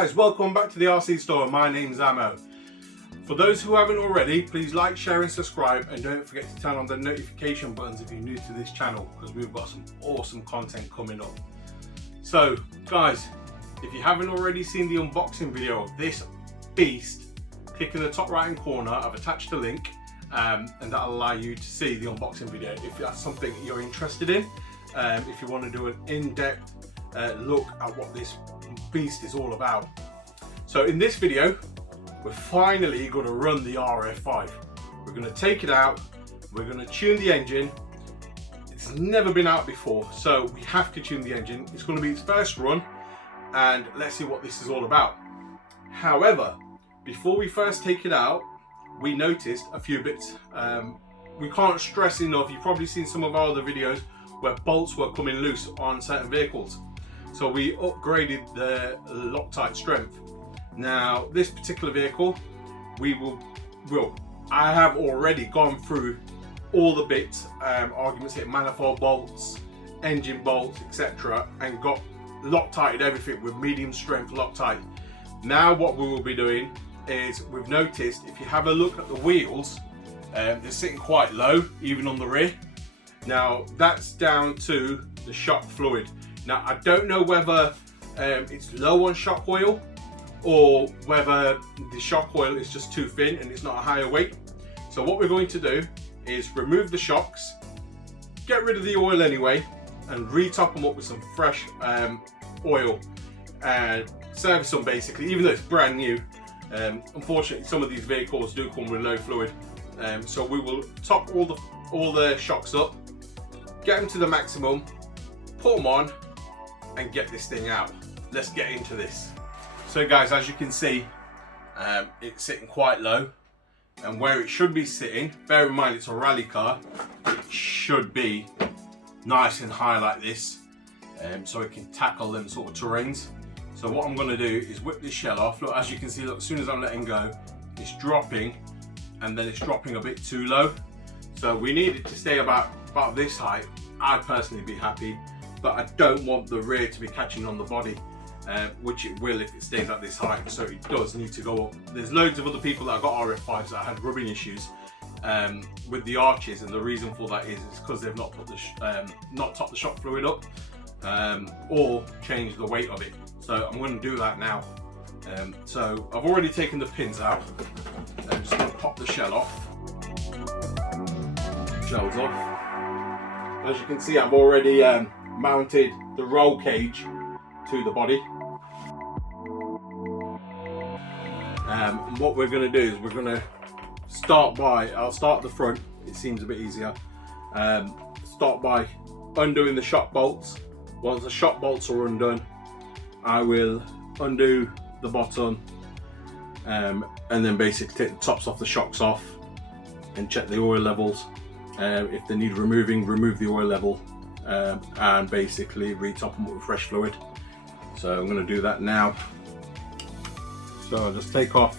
guys, welcome back to the RC store. My name's Ammo. For those who haven't already, please like, share and subscribe, and don't forget to turn on the notification buttons if you're new to this channel, because we've got some awesome content coming up. So guys, if you haven't already seen the unboxing video of this beast, click in the top right hand corner. I've attached a link and that'll allow you to see the unboxing video if that's something you're interested in. If you want to do an in-depth look at what this beast is all about. So in this video, we're finally going to run the RF5. We're going to take it out, we're going to tune the engine. It's never been out before, so we have to tune the engine. It's going to be its first run, and let's see what this is all about. However, before we first take it out, we noticed a few bits. We can't stress enough, you've probably seen some of our other videos where bolts were coming loose on certain vehicles. So we upgraded the Loctite strength. Now this particular vehicle, I have already gone through all the bits, arguments here, manifold bolts, engine bolts, etc., and got Loctited everything with medium strength Loctite. Now what we will be doing is, we've noticed if you have a look at the wheels, they're sitting quite low, even on the rear. Now that's down to the shock fluid. Now I don't know whether it's low on shock oil or whether the shock oil is just too thin and it's not a higher weight. So what we're going to do is remove the shocks, get rid of the oil anyway, and re-top them up with some fresh oil and service them basically, even though it's brand new. Unfortunately, some of these vehicles do come with low fluid. So we will top all the shocks up, get them to the maximum, put them on, and get this thing out. Let's get into this. So guys, as you can see, it's sitting quite low, and where it should be sitting, bear in mind it's a rally car, it should be nice and high like this, so it can tackle them sort of terrains. So what I'm going to do is whip this shell off. Look, as you can see, look, as soon as I'm letting go, it's dropping, and then it's dropping a bit too low. So we need it to stay about this height. I'd personally be happy, but I don't want the rear to be catching on the body, which it will if it stays at this height, so it does need to go up. There's loads of other people that have got RF5s that had rubbing issues with the arches, and the reason for that is because they've not put not topped the shock fluid up or changed the weight of it. So I'm going to do that now. So I've already taken the pins out. I'm just going to pop the shell off. Shell's off. As you can see, I've already mounted the roll cage to the body. And what we're going to do is we're going to start by, I'll start at the front, it seems a bit easier. Start by undoing the shock bolts. Once the shock bolts are undone, I will undo the bottom and then basically take the tops off the shocks off and check the oil levels. If they need removing, remove the oil level and basically re-top them with fresh fluid. So I'm going to do that now. So I'll just take off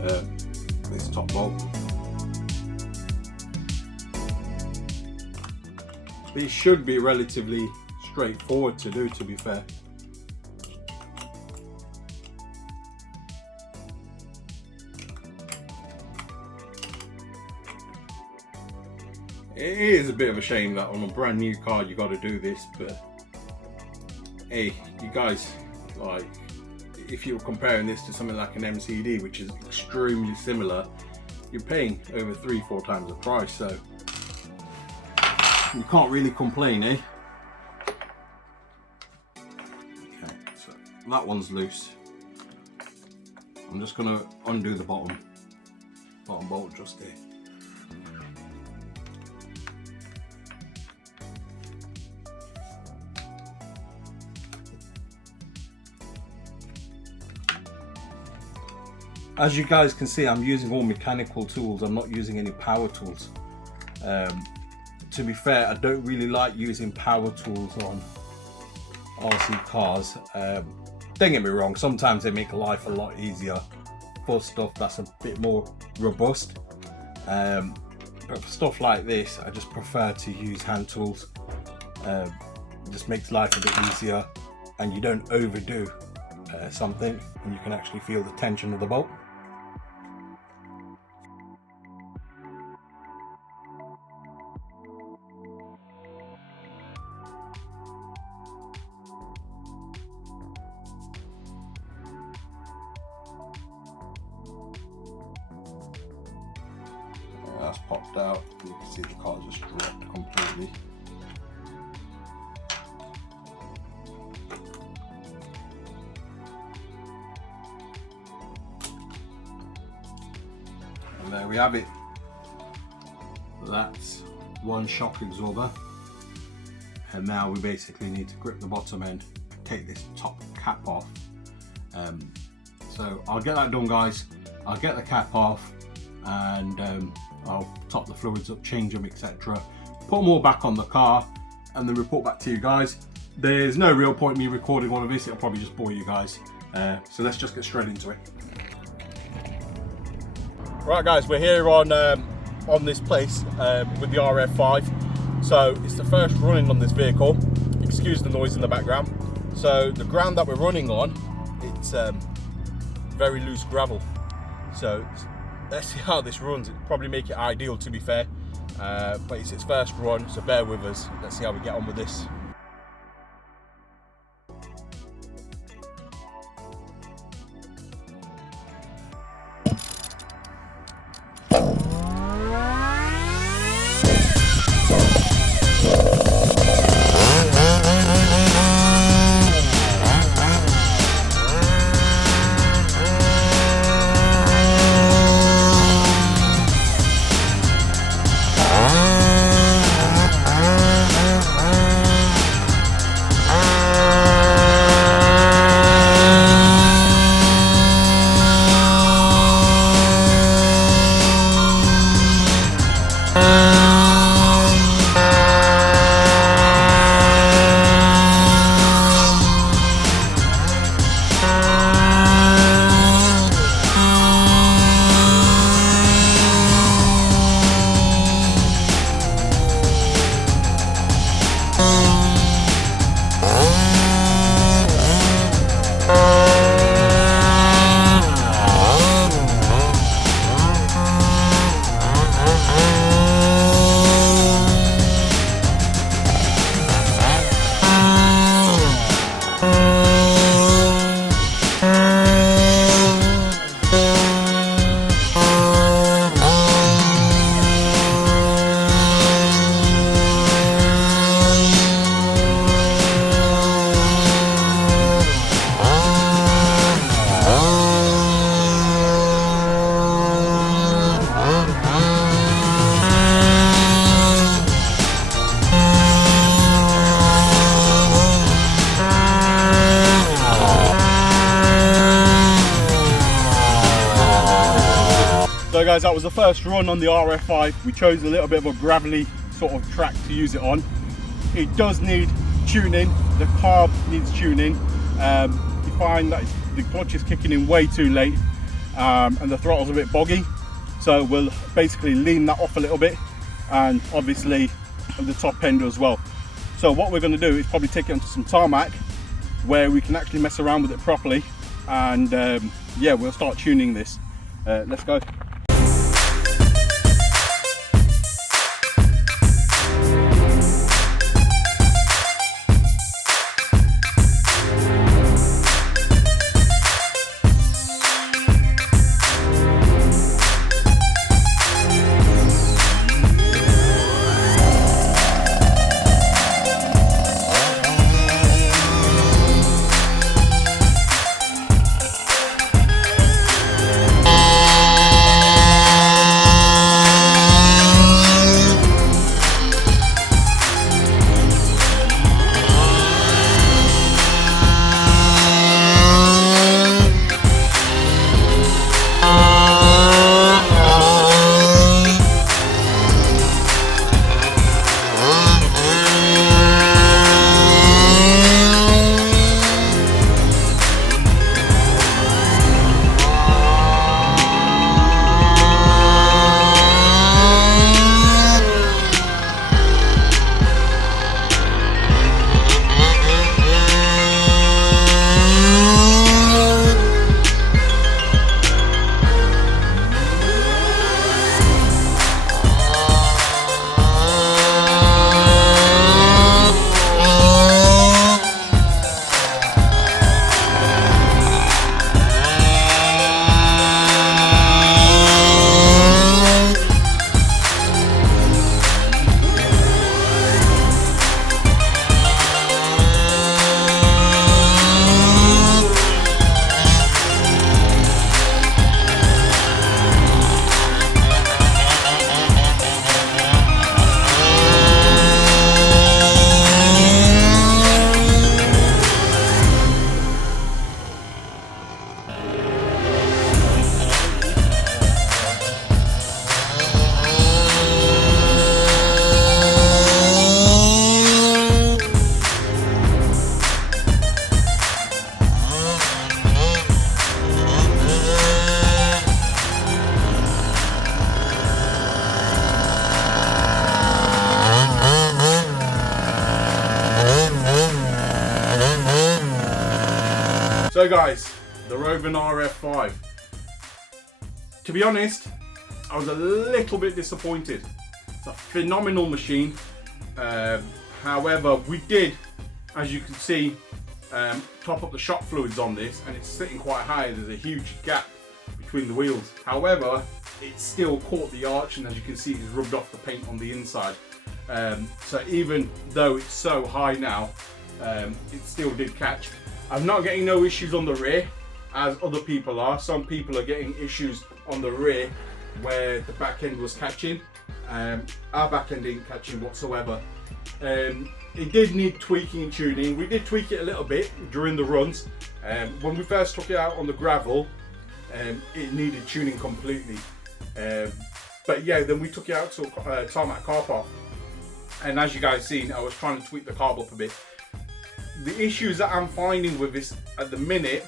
this top bolt. These should be relatively straightforward to do, to be fair. It is a bit of a shame that on a brand new car you got to do this, but hey, you guys, like, if you were comparing this to something like an MCD, which is extremely similar, you're paying over 3-4 times the price, so you can't really complain, eh? Okay, so that one's loose. I'm just going to undo the bottom bolt just here. As you guys can see, I'm using all mechanical tools. I'm not using any power tools. To be fair, I don't really like using power tools on RC cars. Don't get me wrong, sometimes they make life a lot easier for stuff that's a bit more robust. But for stuff like this, I just prefer to use hand tools. It just makes life a bit easier and you don't overdo something, and you can actually feel the tension of the bolt. That's popped out. You can see the car just dropped completely. And there we have it. That's one shock absorber. And now we basically need to grip the bottom end, take this top cap off. So I'll get that done, guys. I'll get the cap off, and I'll top the fluids up, change them, etc. Put them all back on the car, and then report back to you guys. There's no real point me recording all of this, it'll probably just bore you guys. So let's just get straight into it. Right guys, we're here on this place with the RF5. So it's the first running on this vehicle. Excuse the noise in the background. So the ground that we're running on, it's very loose gravel. So let's see how this runs. It'll probably make it ideal, to be fair, but it's its first run, so bear with us. Let's see how we get on with this. So guys, that was the first run on the RF5. We chose a little bit of a gravelly sort of track to use it on. It does need tuning, the carb needs tuning. You find that the clutch is kicking in way too late, and the throttle's a bit boggy. So we'll basically lean that off a little bit, and obviously the top end as well. So what we're going to do is probably take it onto some tarmac where we can actually mess around with it properly, and yeah, we'll start tuning this. Let's go. So guys, the Rovan RF5. To be honest, I was a little bit disappointed. It's a phenomenal machine. However, we did, as you can see, top up the shock fluids on this, and it's sitting quite high. There's a huge gap between the wheels. However, it still caught the arch, and as you can see, it's rubbed off the paint on the inside. So even though it's so high now, it still did catch. I'm not getting no issues on the rear as other people are. Some people are getting issues on the rear where the back end was catching. Our back end didn't catch in whatsoever. It did need tweaking and tuning. We did tweak it a little bit during the runs. When we first took it out on the gravel, it needed tuning completely. But yeah, then we took it out to a tarmac car park, and as you guys seen, I was trying to tweak the carb up a bit. The issues that I'm finding with this at the minute,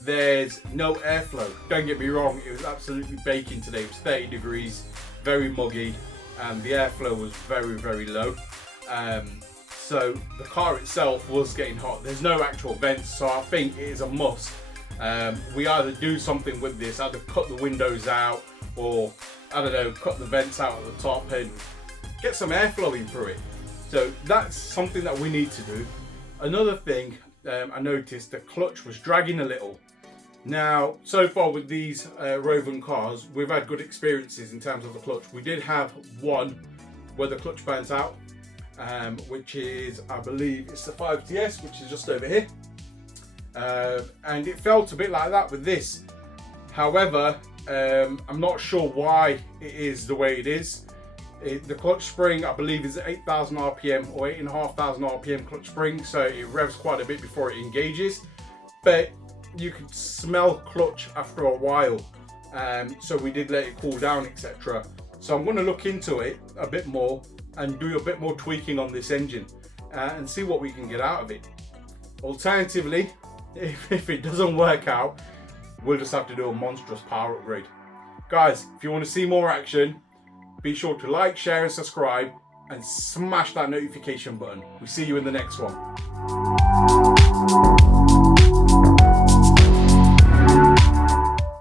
there's no airflow. Don't get me wrong, it was absolutely baking today. It was 30 degrees, very muggy, and the airflow was very, very low. So the car itself was getting hot. There's no actual vents, so I think it is a must. We either do something with this, either cut the windows out, or I don't know, cut the vents out at the top and get some airflow in through it. So that's something that we need to do. Another thing, I noticed the clutch was dragging a little. Now, so far with these Rovan cars, we've had good experiences in terms of the clutch. We did have one where the clutch burns out, which is, I believe, it's the 5TS, which is just over here. And it felt a bit like that with this. However, I'm not sure why it is the way it is. The clutch spring, I believe, is 8,000 RPM or 8,500 RPM clutch spring, so it revs quite a bit before it engages. But you could smell clutch after a while, so we did let it cool down, etc. So I'm going to look into it a bit more and do a bit more tweaking on this engine and see what we can get out of it. Alternatively, if it doesn't work out, we'll just have to do a monstrous power upgrade. Guys, if you want to see more action, be sure to like, share and subscribe, and smash that notification button. We'll see you in the next one.